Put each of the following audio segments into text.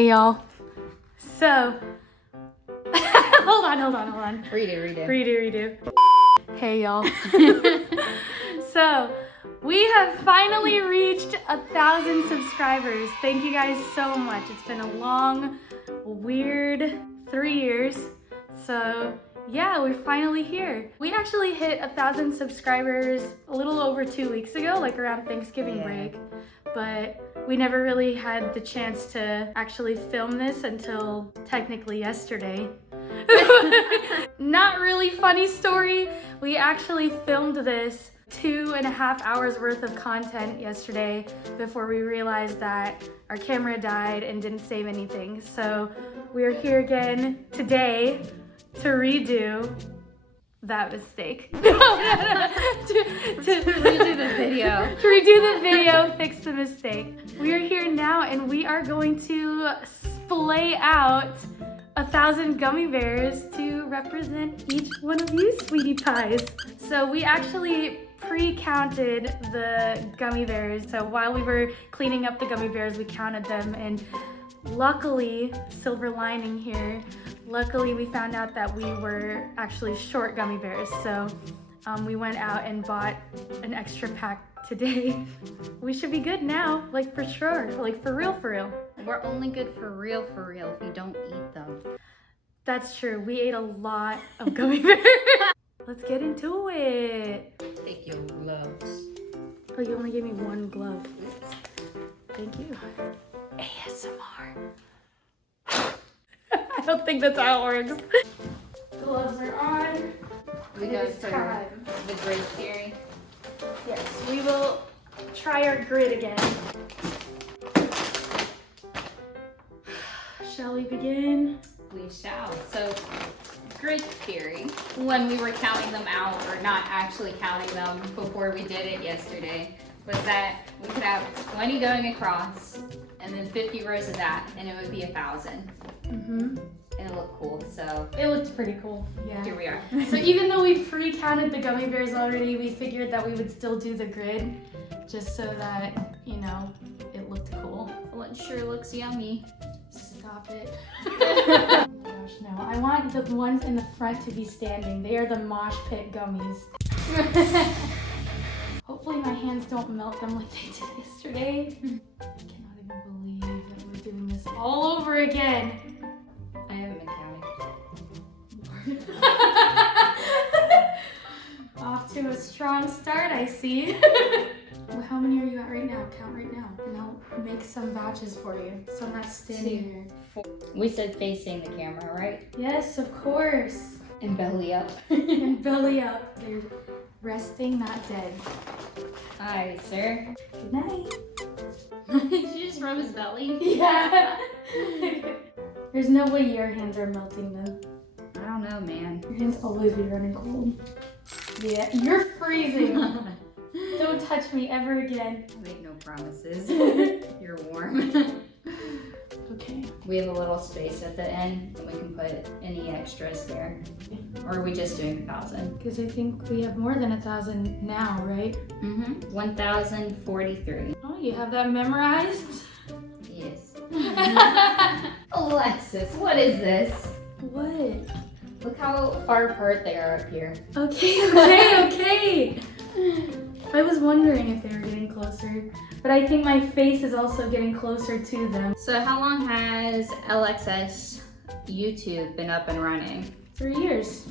Hey y'all. So, hold on. Redo. Hey y'all. So, we have finally reached 1,000 subscribers. Thank you guys so much. It's been a long, weird 3 years. So, yeah, we're finally here. We actually hit 1,000 subscribers a little over 2 weeks ago, like around Thanksgiving break. But we never really had the chance to actually film this until technically yesterday. Not really funny story. We actually filmed this 2.5 hours worth of content yesterday before we realized that our camera died and didn't save anything. So we're here again today to redo that mistake. To redo the video. To redo the video, fix the mistake. We are here now and we are going to splay out 1,000 gummy bears to represent each one of you sweetie pies. So we actually pre-counted the gummy bears. So while we were cleaning up the gummy bears, we counted them, and luckily, silver lining here, luckily we found out that we were actually short gummy bears. So we went out and bought an extra pack today. We should be good now, like for sure, like for real. We're only good for real if you don't eat them. That's true. We ate a lot of gummy bears. Let's get into it. Take your gloves. Oh, you only gave me one glove. Thank you. ASMR. I don't think that's how it works. Gloves are on. We go for the grid theory. Yes, we will try our grid again. Shall we begin? We shall. So, grid theory, when we were counting them out, or not actually counting them before we did it yesterday, was that we could have 20 going across and then 50 rows of that, and it would be 1,000. Mm-hmm. And it looked cool, so. It looked pretty cool, yeah. Here we are. So even though we pre-counted the gummy bears already, we figured that we would still do the grid, just so that, you know, it looked cool. Well, it sure looks yummy. Stop it. Oh gosh, no. I want the ones in the front to be standing. They are the mosh pit gummies. Hopefully my hands don't melt them like they did yesterday. I cannot even believe that we're doing this all over again. I haven't been counting. Off to a strong start, I see. Well, how many are you at right now? Count right now. And I'll make some batches for you. So I'm not standing here. 4. We said facing the camera, right? Yes, of course. And belly up. And belly up. They're resting, not dead. Hi, sir. Good night. Did you just rub his belly? Yeah. There's no way your hands are melting though. I don't know, man. Your hands always be running cold. Yeah, you're freezing. Don't touch me ever again. I make no promises. You're warm. Okay. We have a little space at the end, and we can put any extras there. Or are we just doing 1,000? Because I think we have more than 1,000 now, right? Mm-hmm. 1,043. Oh, you have that memorized? Yes. Alexis, what is this? What? Look how far apart they are up here. Okay. I was wondering if they were getting closer, but I think my face is also getting closer to them. So how long has LXS YouTube been up and running? 3 years.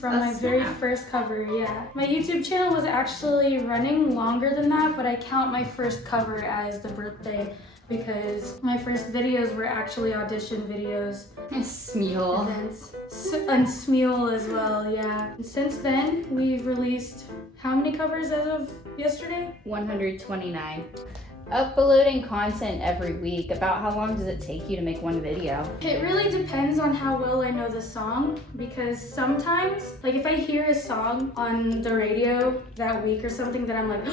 From my very first cover, yeah. My YouTube channel was actually running longer than that, but I count my first cover as the birthday because my first videos were actually audition videos. Smule. Events. And Smule as well, yeah. And since then, we've released how many covers as of yesterday? 129. Uploading content every week, about how long does it take you to make one video? It really depends on how well I know the song, because sometimes, like if I hear a song on the radio that week or something that I'm like,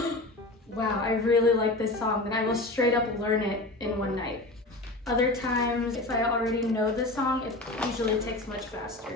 wow, I really like this song, then I will straight up learn it in one night. Other times, if I already know the song, it usually takes much faster.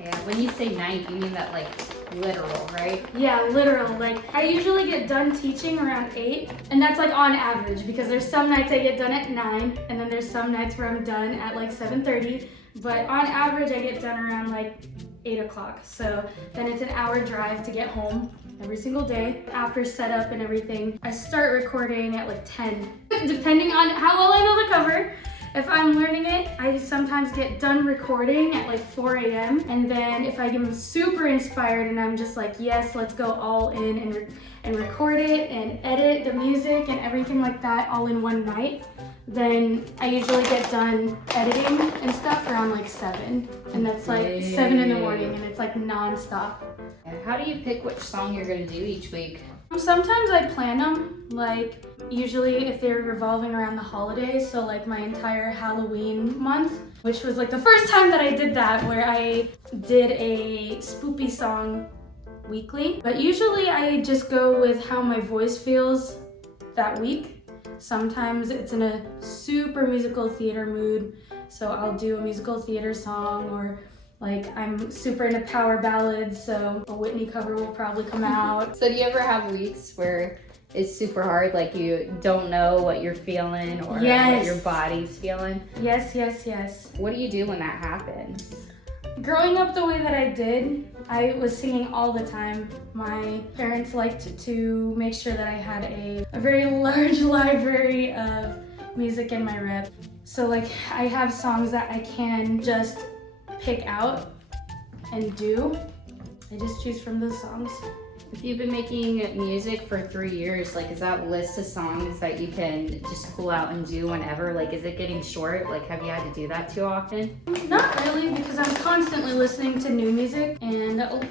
Yeah, when you say night, you mean that like literal, right? Yeah, literal. Like I usually get done teaching around 8, and that's like on average because there's some nights I get done at 9, and then there's some nights where I'm done at like 7:30. But on average, I get done around like 8 o'clock. So then it's an hour drive to get home every single day. After setup and everything, I start recording at like 10, depending on how well I know the cover. If I'm learning it, I sometimes get done recording at like 4 a.m. And then if I get super inspired and I'm just like, yes, let's go all in and record it and edit the music and everything like that all in one night, then I usually get done editing and stuff around like 7. And that's like 7 in the morning, and it's like non-stop. How do you pick which song you're gonna do each week? Sometimes I plan them, like usually if they're revolving around the holidays, so like my entire Halloween month, which was like the first time that I did that, where I did a spoopy song weekly. But usually I just go with how my voice feels that week. Sometimes it's in a super musical theater mood, so I'll do a musical theater song, or like I'm super into power ballads, so a Whitney cover will probably come out. So do you ever have weeks where it's super hard, like you don't know what you're feeling or Yes. what your body's feeling? Yes, yes, yes. What do you do when that happens? Growing up the way that I did, I was singing all the time. My parents liked to make sure that I had a very large library of music in my rep. So like I have songs that I can just pick out and do. I just choose from those songs. If you've been making music for 3 years, like is that list of songs that you can just pull out and do whenever? Like is it getting short? Like have you had to do that too often? Not really, because I'm constantly listening to new music and Did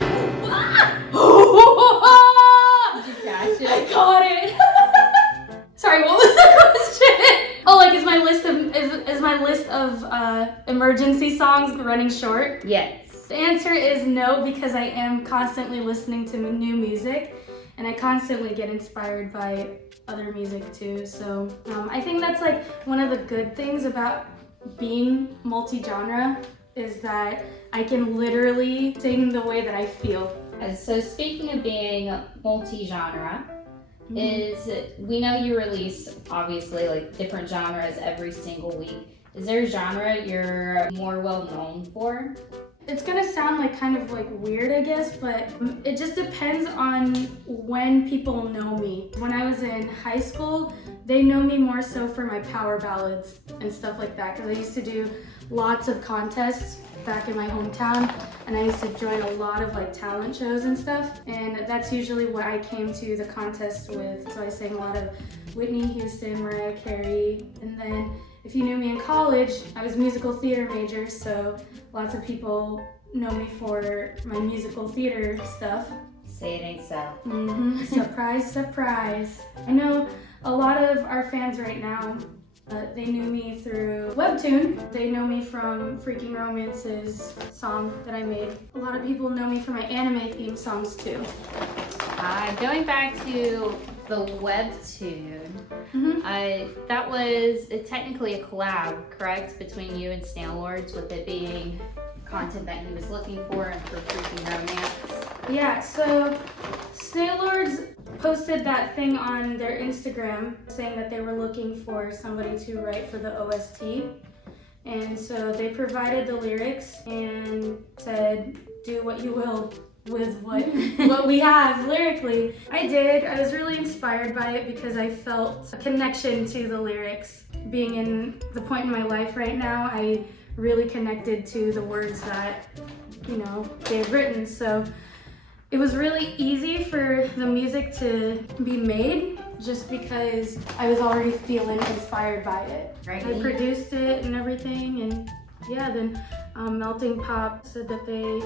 you catch it? I caught it. Sorry, what was the question? Oh, like is my list of emergency songs running short? Yes. The answer is no, because I am constantly listening to new music, and I constantly get inspired by other music too. So I think that's like one of the good things about being multi-genre, is that I can literally sing the way that I feel. So speaking of being multi-genre, is we know you release obviously like different genres every single week. Is there a genre you're more well known for? It's gonna sound like kind of like weird, I guess, but it just depends on when people know me. When I was in high school, they know me more so for my power ballads and stuff like that, because I used to do lots of contests back in my hometown, and I used to join a lot of like talent shows and stuff, and that's usually what I came to the contest with. So I sang a lot of Whitney Houston, Mariah Carey, and then if you knew me in college, I was a musical theater major, so lots of people know me for my musical theater stuff. Say it ain't so. Surprise, surprise. I know a lot of our fans right now, they knew me through Webtoon. They know me from Freaking Romance's song that I made. A lot of people know me for my anime theme songs too. Going back to the Webtoon, that was technically a collab, correct, between you and Snail Lords, with it being content that he was looking for and for Freaking Romance? Yeah, so Snail Lords posted that thing on their Instagram saying that they were looking for somebody to write for the OST. And so they provided the lyrics and said, do what you will with what we have lyrically. I did. I was really inspired by it because I felt a connection to the lyrics. Being in the point in my life right now, I really connected to the words that, they've written. So it was really easy for the music to be made just because I was already feeling inspired by it. Right. I produced it and everything, and yeah, then Melting Pop said that they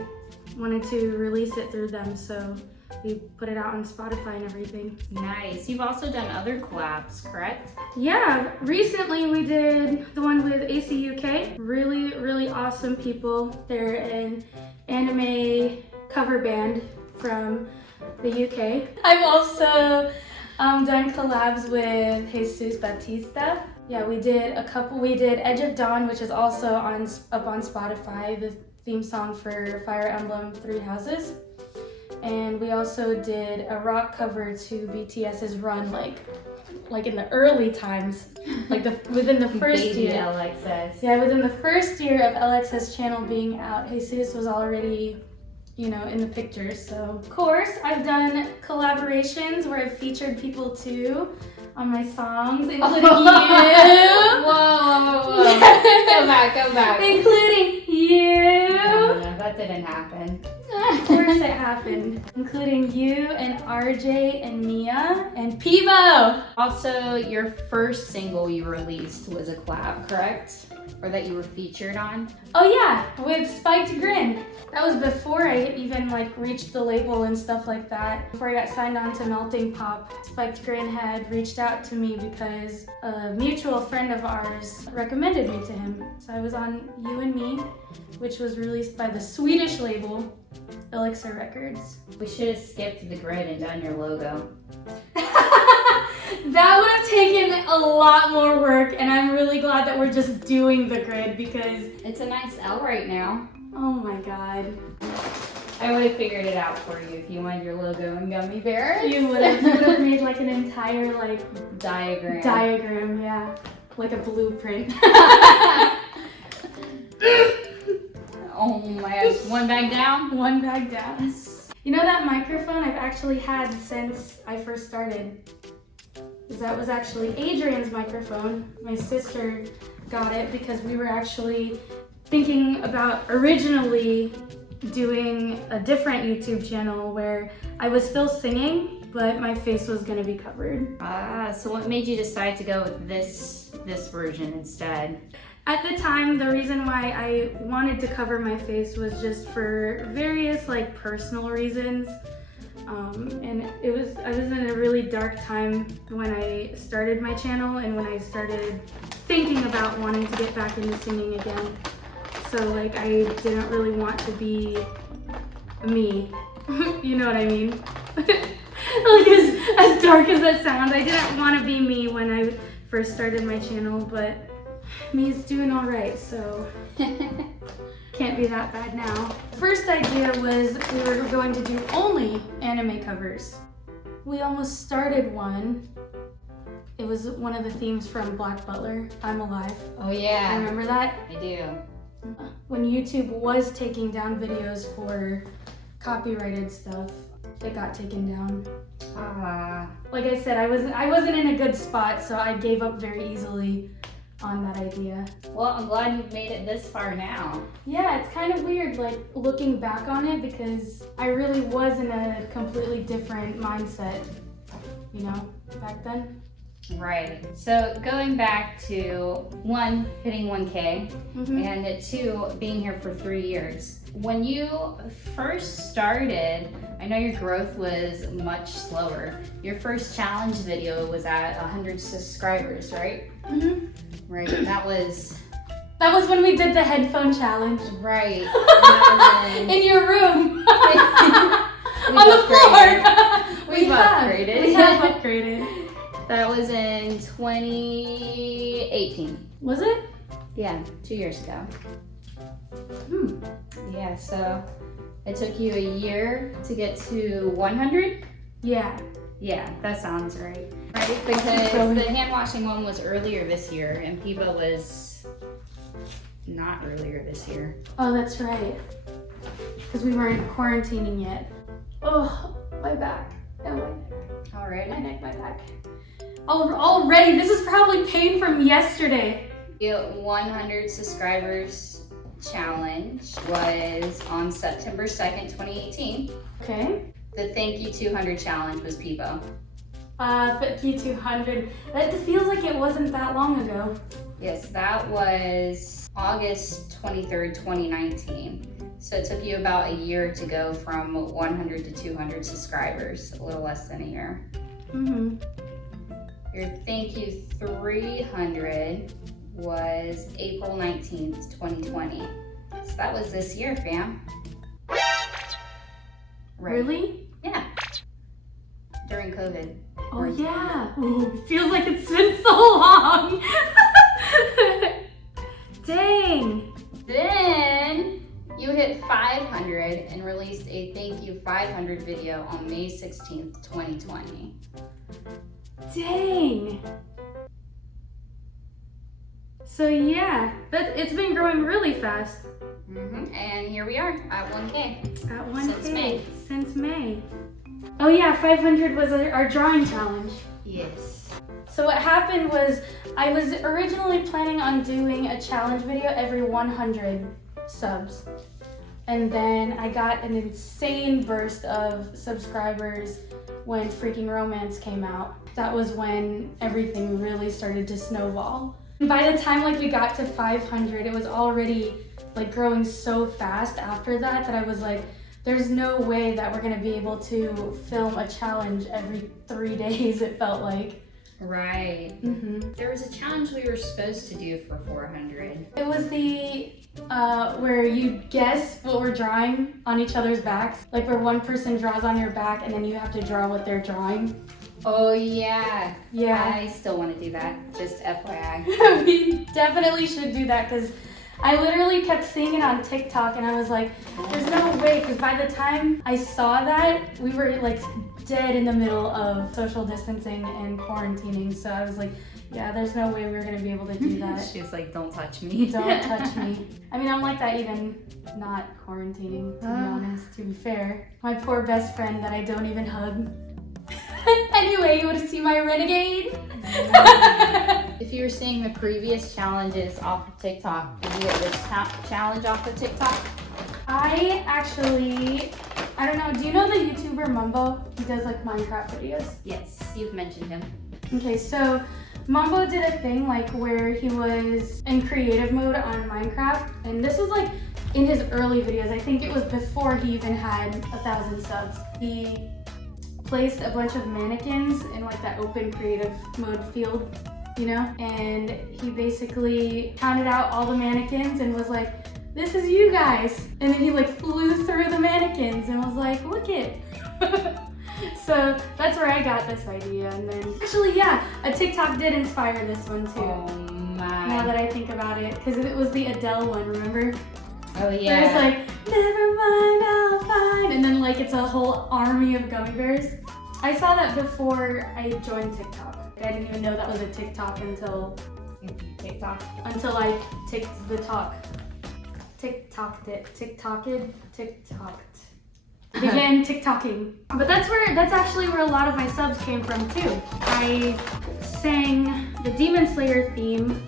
wanted to release it through them, so we put it out on Spotify and everything. Nice. You've also done other collabs, correct? Yeah, recently we did the one with ACUK. Really, really awesome people. They're an anime cover band from the UK. I've also done collabs with Jesus Batista. Yeah, we did a couple. We did Edge of Dawn, which is also up on Spotify. theme song for Fire Emblem Three Houses. And we also did a rock cover to BTS's Run, like in the early times, like within the first Baby year. LXS. Yeah, within the first year of LXS channel being out, Jesus was already, you know, in the pictures. So of course, I've done collaborations where I've featured people too on my songs, including you. Whoa. Go back. Including you. No, that didn't happen. Of course it happened. Including you and RJ and Mia and Peebo. Also, your first single you released was a collab, correct? Or that you were featured on? Oh yeah, with Spiked Grin. That was before I even reached the label and stuff like that. Before I got signed on to Melting Pop, Spiked Grin had reached out to me because a mutual friend of ours recommended me to him. So I was on You and Me, which was released by the Swedish label, Elixir Records. We should have skipped the grid and done your logo. That would have taken a lot more work, and I'm really glad that we're just doing the grid because It's a nice L right now. oh my god. I would have figured it out for you if you wanted your logo and gummy bears. You would have made an entire diagram, yeah. Like a blueprint. Oh my gosh, one bag down? One bag down. You know that microphone I've actually had since I first started? That was actually Adrian's microphone. My sister got it because we were actually thinking about originally doing a different YouTube channel where I was still singing, but my face was gonna be covered. So what made you decide to go with this version instead? At the time, the reason why I wanted to cover my face was just for various personal reasons. And I was in a really dark time when I started my channel and when I started thinking about wanting to get back into singing again. So I didn't really want to be me. You know what I mean? As dark as that sounds, I didn't want to be me when I first started my channel, but me's doing all right, so can't be that bad now. First idea was we were going to do only anime covers. We almost started one. It was one of the themes from Black Butler, I'm Alive. Oh yeah. Remember that? I do. When YouTube was taking down videos for copyrighted stuff, it got taken down. Like I said, I wasn't in a good spot, so I gave up very easily on that idea. Well, I'm glad you've made it this far now. Yeah, it's kind of weird looking back on it because I really was in a completely different mindset, you know, back then. Right. So going back to 1, hitting 1K, and 2, being here for 3 years. When you first started, I know your growth was much slower. Your first challenge video was at 100 subscribers, right? Right, and that was when we did the headphone challenge. Right. In your room. On the floor. We've upgraded. We have upgraded. That was in 2018. Was it? Yeah, 2 years ago. Yeah, so it took you a year to get to 100? Yeah. Yeah, that sounds right. Right, because the hand washing one was earlier this year and Peebo was not earlier this year. Oh, that's right. Because we weren't quarantining yet. Oh, my back and my neck. All right. My neck, my back. Already, this is probably pain from yesterday. The 100 subscribers challenge was on September 2nd, 2018. Okay. The Thank You 200 challenge was Peebo. Thank you 200. That feels like it wasn't that long ago. Yes, that was August 23rd, 2019. So it took you about a year to go from 100 to 200 subscribers, a little less than a year. Your Thank You 300 was April 19th, 2020. So that was this year, fam. Right. Really? Yeah. During COVID. Oh yeah. Ooh, it feels like it's been so long. Dang. Then you You hit 500 and released a thank you 500 video on May 16th, 2020. Dang. So yeah, it's been growing really fast. And here we are at 1K. At 1K. Since May. Since May. Oh yeah, 500 was our drawing challenge. Yes. So what happened was I was originally planning on doing a challenge video every 100 subs. And then I got an insane burst of subscribers when Freaking Romance came out. That was when everything really started to snowball. By the time we got to 500, it was already growing so fast after that I was like, there's no way that we're gonna be able to film a challenge every 3 days, it felt like. Right. There was a challenge we were supposed to do for 400. It was the where you guess what we're drawing on each other's backs. Where one person draws on your back and then you have to draw what they're drawing. Oh yeah. Yeah. I still want to do that, just FYI. We definitely should do that because I literally kept seeing it on TikTok and I was like, there's no way, because by the time I saw that, we were dead in the middle of social distancing and quarantining. So I was like, yeah, there's no way we're gonna be able to do that. She was like, don't touch me. Don't touch me. I mean, I'm like that even not quarantining, to be honest, to be fair. My poor best friend that I don't even hug. Anyway, you want to see my renegade? If you were seeing the previous challenges off of TikTok, did you get this challenge off of TikTok? I don't know, do you know the YouTuber Mumbo? He does Minecraft videos. Yes, you've mentioned him. Okay, so Mumbo did a thing where he was in creative mode on Minecraft, and this was in his early videos. I think it was before he even had 1,000 subs. He placed a bunch of mannequins in that open creative mode field, and he basically counted out all the mannequins and was like, this is you guys. And then he flew through the mannequins and was like, look it. So that's where I got this idea. And then actually, yeah, a TikTok did inspire this one too. Oh my. Now that I think about it, because it was the Adele one, remember? Oh yeah. Where it's never mind, I'll find. And then it's a whole army of gummy bears. I saw that before I joined TikTok. I didn't even know that was a TikTok until I ticked the talk. TikToked. Began TikToking. But that's actually where a lot of my subs came from too. I sang the Demon Slayer theme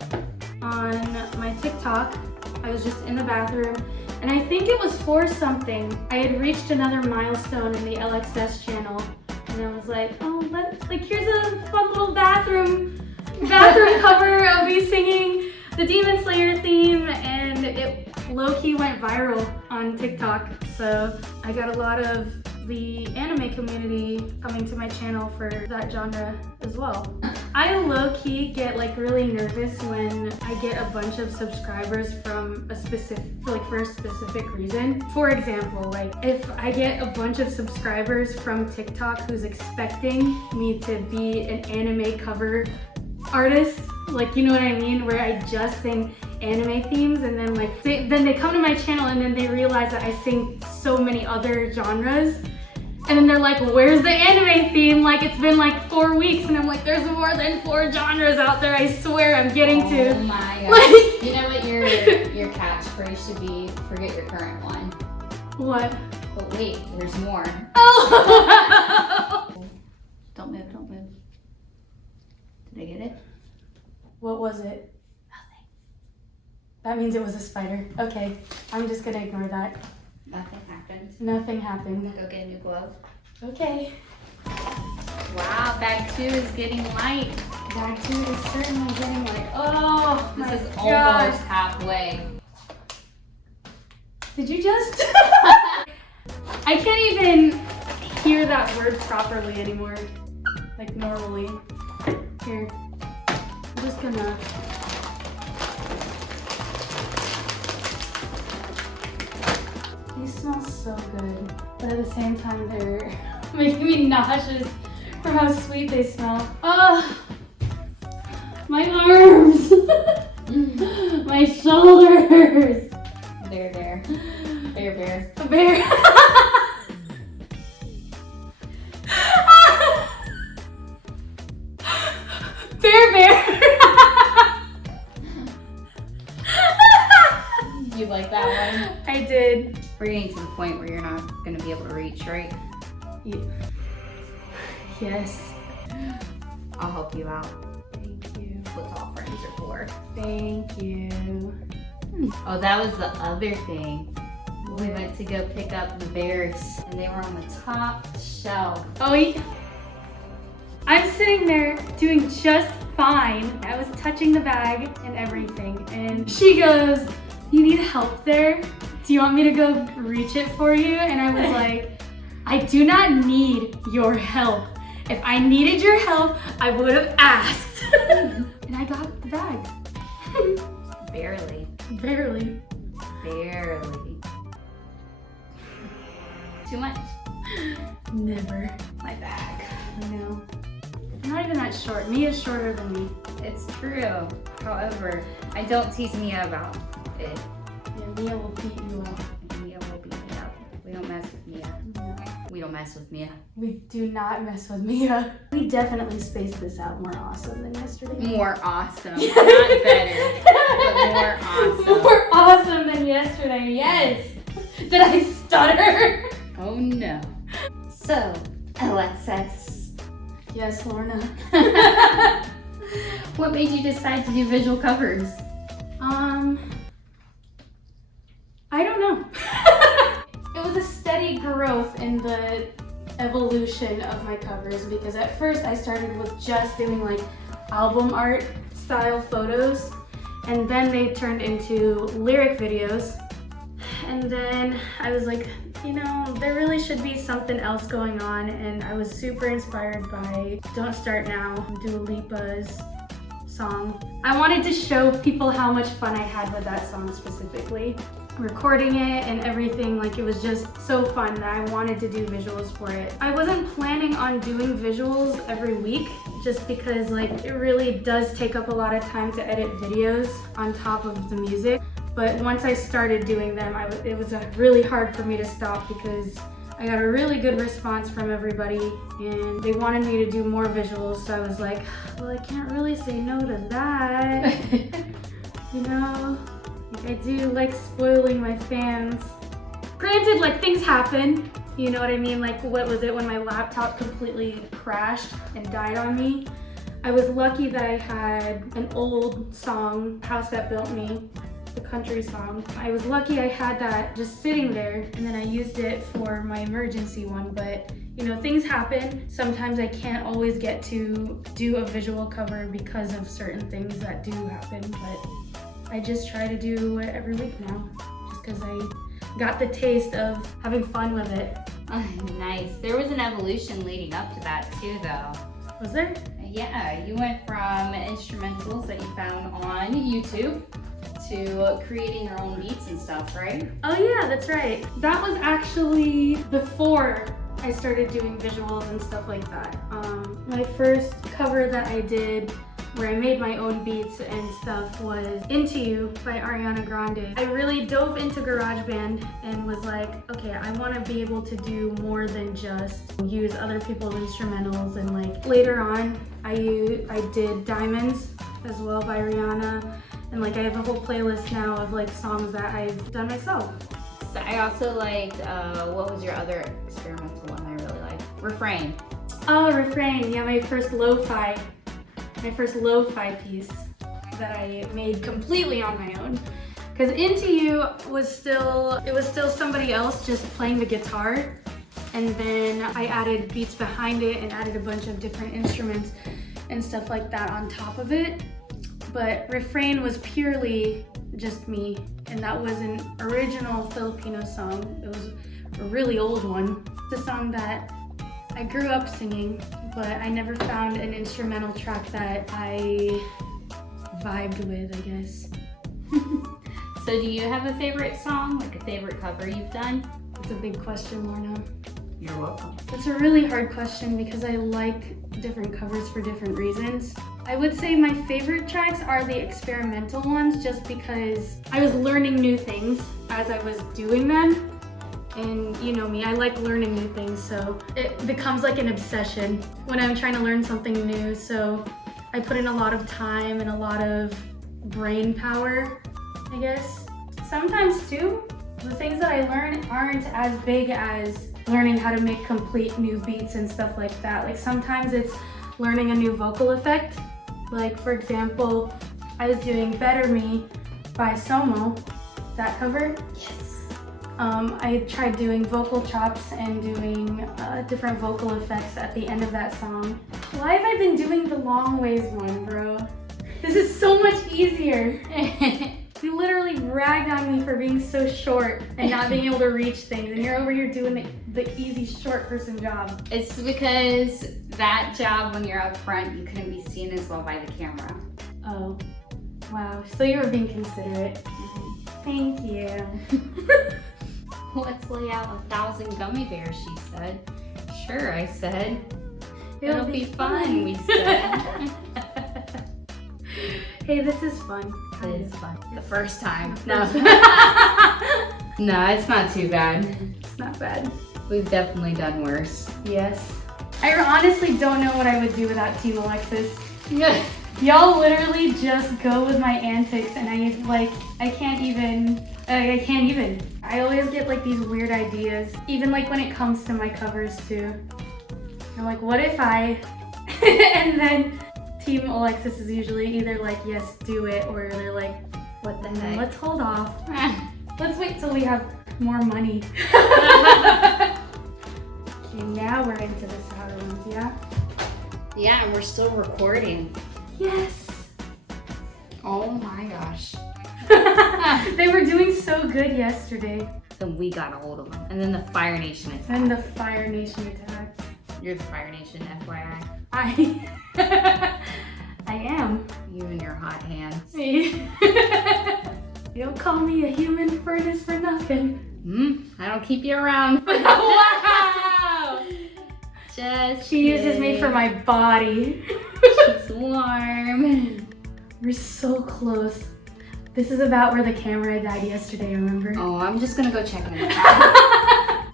on my TikTok. I was just in the bathroom, and I think it was for something. I had reached another milestone in the LXS channel, and I was like, oh, here's a fun little bathroom cover of me singing the Demon Slayer theme, and it low-key went viral on TikTok. So I got a lot of the anime community coming to my channel for that genre as well. I low-key get really nervous when I get a bunch of subscribers from for a specific reason. For example, if I get a bunch of subscribers from TikTok who's expecting me to be an anime cover artist, you know what I mean, where I just sing anime themes, and then then they come to my channel and then they realize that I sing so many other genres, and then they're like, where's the anime theme? It's been 4 weeks, and I'm like, there's more than 4 genres out there, I swear I'm getting to. Oh my god. You know what your catchphrase should be? Forget your current one. What? But wait, there's more. Oh! Don't move. Did I get it? What was it? Nothing. That means it was a spider. Okay, I'm just gonna ignore that. Nothing happened. Nothing happened. Go get a new glove. Okay. Wow, bag 2 is getting light. Bag 2 is certainly getting light. Oh, my This is gosh. almost halfway. Did you just? I can't even hear that word properly anymore. Normally. Here. I'm just gonna. These smell so good, but at the same time they're making me nauseous from how sweet they smell. Oh, my arms, my shoulders. There. Bear. A bear. Bear. You like that one? I did. We're getting to the point where you're not gonna be able to reach, right? Yes. I'll help you out. Thank you. That's what all friends are for. Thank you. Oh, that was the other thing. We went to go pick up the bears, and they were on the top shelf. Oh, I'm sitting there doing just fine. I was touching the bag and everything, and she goes, "You need help there? Do you want me to go reach it for you?" And I was like, "I do not need your help. If I needed your help, I would have asked." And I got the bag. Barely. Barely. Too much? Never. My bag. I know. I'm not even that short. Mia's shorter than me. It's true. However, I don't tease Mia about it. Yeah, Mia will beat you up. Mia will beat me up. We don't mess with Mia. No. We don't mess with Mia. We do not mess with Mia. We definitely spaced this out more awesome than yesterday. More awesome. Not better, but more awesome. More awesome than yesterday, yes. Did I stutter? Oh no. So, LXS. Yes, Lorna. What made you decide to do visual covers? I don't know. It was a steady growth in the evolution of my covers, because at first I started with just doing like album art style photos, and then they turned into lyric videos. And then I was like, you know, there really should be something else going on, and I was super inspired by Don't Start Now, Dua Lipa's song. I wanted to show people how much fun I had with that song specifically. Recording it and everything, like it was just so fun that I wanted to do visuals for it. I wasn't planning on doing visuals every week, just because like it really does take up a lot of time to edit videos on top of the music. But once I started doing them, it was really hard for me to stop, because I got a really good response from everybody and they wanted me to do more visuals. So I was like, well, I can't really say no to that. You know, like I do like spoiling my fans. Granted, like things happen, you know what I mean? Like what was it when my laptop completely crashed and died on me? I was lucky that I had an old song, House That Built Me, the country song. I was lucky I had that just sitting there, and then I used it for my emergency one. But you know, things happen. Sometimes I can't always get to do a visual cover because of certain things that do happen, but I just try to do it every week now, just because I got the taste of having fun with it. Nice. There was an evolution leading up to that too, though. Was there? Yeah, you went from instrumentals that you found on YouTube to creating your own beats and stuff, right? Oh yeah, that's right. That was actually before I started doing visuals and stuff like that. My first cover that I did, where I made my own beats and stuff, was Into You by Ariana Grande. I really dove into GarageBand and was like, okay, I want to be able to do more than just use other people's instrumentals. And like later on, I did Diamonds as well by Rihanna. And like I have a whole playlist now of like songs that I've done myself. So I also liked, what was your other experimental one I really liked? Refrain. Oh, Refrain. Yeah, my first lo-fi piece that I made completely on my own. Because Into You was still somebody else just playing the guitar. And then I added beats behind it and added a bunch of different instruments and stuff like that on top of it. But Refrain was purely just me, and that was an original Filipino song. It was a really old one. It's a song that I grew up singing, but I never found an instrumental track that I vibed with, I guess. So do you have a favorite song, like a favorite cover you've done? It's a big question, Lorna. You're welcome. It's a really hard question because I like different covers for different reasons. I would say my favorite tracks are the experimental ones just because I was learning new things as I was doing them. And you know me, I like learning new things, so it becomes like an obsession when I'm trying to learn something new. So I put in a lot of time and a lot of brain power, I guess. Sometimes too, the things that I learn aren't as big as learning how to make complete new beats and stuff like that. Like sometimes it's learning a new vocal effect. Like for example, I was doing Better Me by Somo, that cover. Yes. I tried doing vocal chops and doing different vocal effects at the end of that song. Why have I been doing the long ways one, bro? This is so much easier. You literally ragged on me for being so short and not being able to reach things, and you're over here doing the easy short person job. It's because that job, when you're up front, you couldn't be seen as well by the camera. Oh, wow. So you were being considerate. Thank you. Let's lay out 1,000 gummy bears, she said. Sure, I said. It'll be fun, we said. Hey, this is fun. It is fun. The first time. No. No, it's not too bad. It's not bad. We've definitely done worse. Yes. I honestly don't know what I would do without Team Alexis. Yeah. Y'all literally just go with my antics, and I can't even. I always get like these weird ideas, even like when it comes to my covers too. I'm like, what if I, and then Team Alexis is usually either like, yes, do it, or they're like, what the heck? Let's hold off. Let's wait till we have more money. Okay, now we're into the sour ones, yeah? Yeah, and we're still recording. Yes. Oh my gosh. They were doing so good yesterday. Then we got a hold of them. And then the Fire Nation attacked. And the Fire Nation attacked. You're the Fire Nation, FYI. I am. You and your hot hands. You don't call me a human furnace for nothing. I don't keep you around for nothing. Wow! She uses me for my body. She's warm. We're so close. This is about where the camera died yesterday, remember? Oh, I'm just gonna go check it out.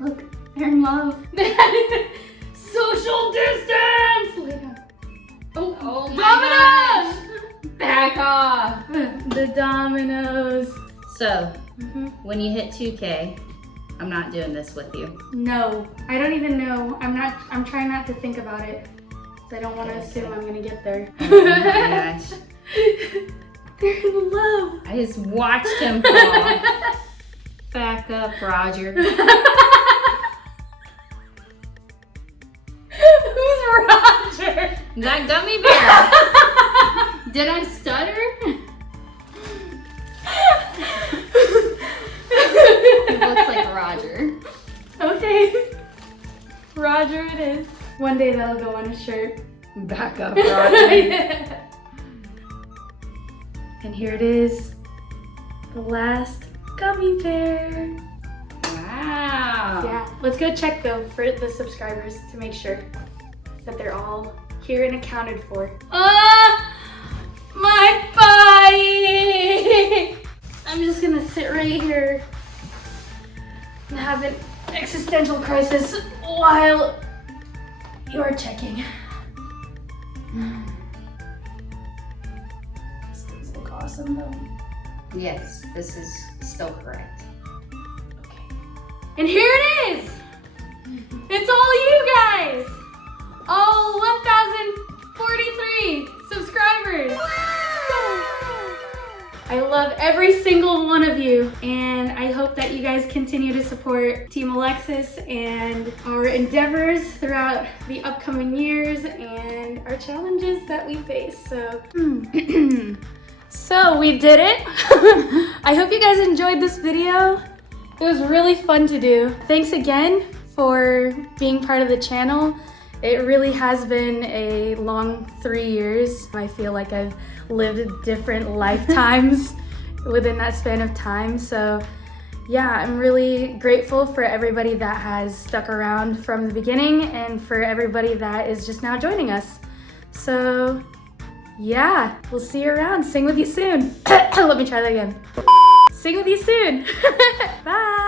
Look, they're in love. Social distance! Oh my gosh! Back off! The dominoes. So, when you hit 2K, I'm not doing this with you. No, I don't even know. I'm trying not to think about it. I don't want to assume I'm gonna get there. Oh my gosh. They're in love. I just watched him fall. Back up, Roger. Who's Roger? That gummy bear. Did I stutter? He looks like Roger. Okay. Roger it is. One day that'll go on a shirt. Back up, Roger. Yeah. And here it is. The last gummy bear. Wow. Yeah. Let's go check though for the subscribers to make sure that they're all here and accounted for. My body! I'm just gonna sit right here and have an existential crisis while you're checking. This does look awesome though. Yes, this is still correct. Okay. And here it is! It's all you guys! All 1,043 subscribers! I love every single one of you, and I hope that you guys continue to support Team Alexis and our endeavors throughout the upcoming years and our challenges that we face. So, so we did it. I hope you guys enjoyed this video. It was really fun to do. Thanks again for being part of the channel. It really has been a long 3 years. I feel like I've lived different lifetimes within that span of time. So yeah, I'm really grateful for everybody that has stuck around from the beginning and for everybody that is just now joining us. So yeah, we'll see you around. Sing with you soon. Let me try that again. Sing with you soon. Bye.